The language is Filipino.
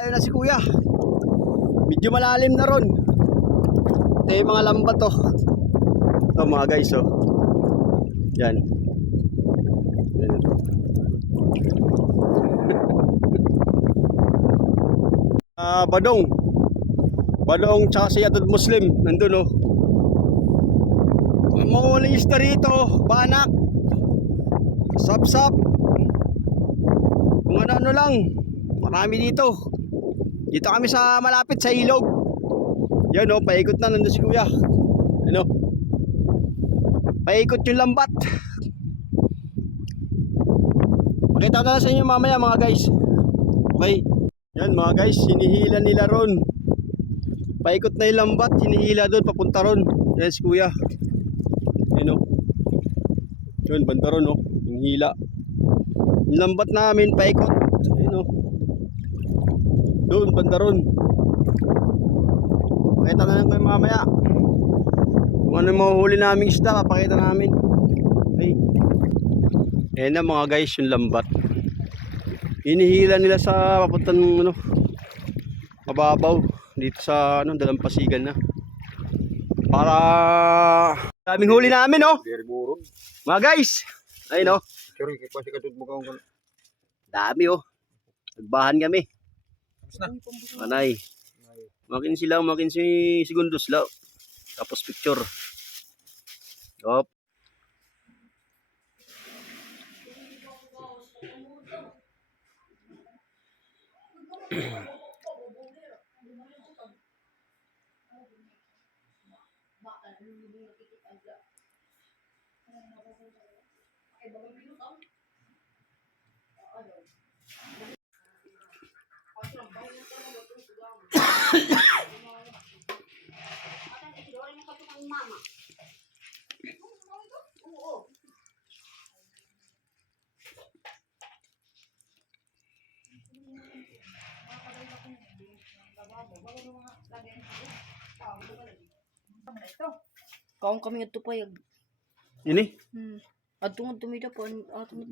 Ayun na si kuya. Medyo malalim na ron. Ito yung mga lambat to. Ito mga guys oh. Yan. Yan. Ah, Badong. Badong tsaka si Yadod Muslim. Nandun oh. Isda rito. Banak. Sap-sap. Kung ano-ano lang. Marami dito. Dito kami sa malapit sa ilog. Yan oh, paikot na nandun si kuya. Ano? Paikot yung lambat. Pakita ko na sa inyo mamaya mga guys. Okay. Yan mga guys, hinihila nila ron. Paikot na yung lambat, hinihila doon, papunta ron. Yan si kuya. Yan oh. Yun, banda ron oh. Yung hila. Yung lambat namin, paikot. Yan oh. Doon, banda ron. Pakita na lang kayo mamaya. Kung ano yung mahuhuli naming isda, papakita namin. Okay. Ayan na mga guys, yung lambat. Inihila nila sa papuntang ano, mababaw dito sa ano, dalampasigan na. Para daming huli namin, oh. Burung. Mga guys. Ayun, oh. Muka kan. Dami, oh. Nagbahan kami. Tapos na. Manay. Makin sila, makin si Segundos law. Tapos picture. Yup. Kaong kami nga payag. Ini. Hmm. Adto nga tumida po. Ato nga.